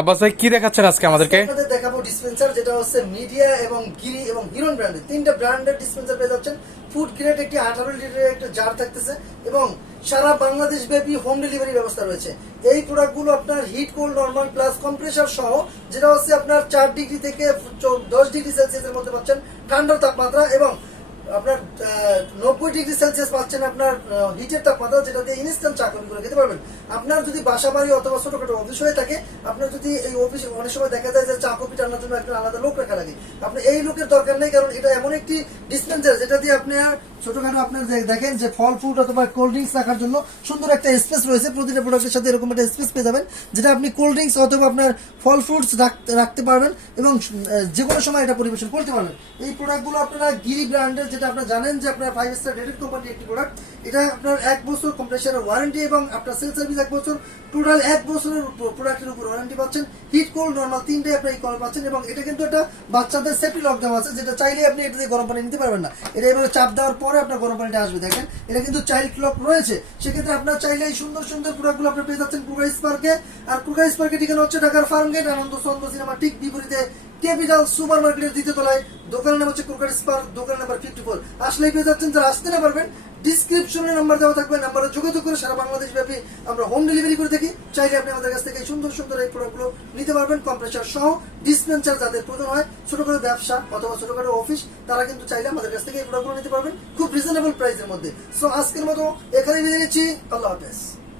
আব্বাস ভাই কি দেখাচ্ছেন আজকে আমাদেরকে? আপনাদের দেখাবো ডিসপেন্সার, যেটা হচ্ছে মিডিয়া এবং গিরি এবং হিরন ব্র্যান্ডের তিনটা ব্র্যান্ডের ডিসপেন্সার পেয়ে যাচ্ছেন। ফুড গ্রেড একটি 18 লিটারের একটা জার থাকতেছে এবং সারা বাংলাদেশ ব্যাপী হোম ডেলিভারি ব্যবস্থা রয়েছে। এই প্রোডাক্টগুলো আপনার heat, cold, normal plus compressor সহ, যেটা হচ্ছে আপনার 4 ডিগ্রি থেকে 10 ডিগ্রি সেলসিয়াসের মধ্যে পাচ্ছেন ঠান্ডার তাপমাত্রা, এবং আপনার 90 ডিগ্রি সেলসিয়াস পাচ্ছেন আপনার হিটের তাপমাত্রা, যেটা দিয়ে ইনস্ট্যান্ট চা কফি করে খেতে পারবেন। আপনার যদি বাসা বাড়ি অথবা ছোটখাটো অফিস হয়ে থাকে, আপনার যদি এই অফিসে অনেক সময় দেখা যায় যে চা কফি টানার জন্য একটা আলাদা লোক রাখা লাগে, আপনি এই লোকের দরকার নেই, কারণ এটা এমন একটি ডিসপেন্সার যেটা দিয়ে আপনি ছোটখাটো আপনার দেখেন যে ফল ফ্রুট অথবা কোল্ড ড্রিঙ্কস রাখার জন্য সুন্দর একটা স্পেস রয়েছে। প্রতিটা প্রোডাক্টের সাথে এরকম একটা স্পেস পেয়ে যাবেন, যেটা আপনি কোল্ড ড্রিঙ্কস অথবা আপনার ফল ফ্রুটস রাখতে পারবেন এবং যে কোনো সময় এটা পরিবেশন করতে পারবেন। এই প্রোডাক্টগুলো আপনারা গিরি ব্র্যান্ডের, যেটা আপনারা জানেন যে আপনার 5 স্টার রেটেড কোম্পানির একটি প্রোডাক্ট। এটা আপনার 1 বছর কম্প্রেসারের ওয়ারেন্টি এবং আপনার সেল সার্ভিস 1 বছর, টোটাল 1 বছরের প্রোডাক্টের উপর ওয়ারেন্টি পাচ্ছেন। হিট, কোল্ড, নরমাল তিনটাই আপনি এই কল পাচ্ছেন, এবং এটা কিন্তু একটা বাচ্চাদের সেফটি লক দেওয়া আছে, যেটা চাইলে আপনি এটা দিয়ে গরম পানি নিতে পারবেন না। এটা এভাবে চাপ দেওয়ার পরে আপনার গরম পানিটা আসবে। দেখেন এটা কিন্তু চাইল্ড লক রয়েছে, সেক্ষেত্রে আপনার চাইলে এই সুন্দর সুন্দর প্রোডাক্টগুলো আপনি পেয়ে যাচ্ছেন ক্রুগার স্পার্কে। আর ক্রুগার স্পার্কে ঠিকানা হচ্ছে ঢাকার ফার্মগেট, আনন্দ চন্দ্র সিনেমা ঠিক বিপরীতে ক্যাপিটাল সুপার মার্কেটের দ্বিতীয় তলায়। দোকানের নাম হচ্ছে ক্রুগার স্পার্ক, দোকান নাম্বার 54। আসলেই পেয়ে যাচ্ছেন। যারা আসতে না পারবেন, ডিসক্রিপশনে নাম্বার দেওয়া থাকবে, নাম্বারে যোগাযোগ করে সারা বাংলাদেশ ব্যাপী আমরা হোম ডেলিভারি করে থাকি। চাইলে আপনি আমাদের কাছ থেকে এই সুন্দর সুন্দর এই প্রোডাক্টগুলো নিতে পারবেন। কম্প্রেসার সহ ডিসপেন্সার যাদের প্রয়োজন হয়, ছোটখাটো ব্যবসা অথবা ছোটখাটো অফিস, তারা কিন্তু চাইলে আমাদের কাছ থেকে এই প্রোডাক্টগুলো নিতে পারবেন খুব রিজনেবল প্রাইসের মধ্যে। সো আজকের মতো এখানেই বিদায় নিচ্ছি। আল্লাহ হাফেজ।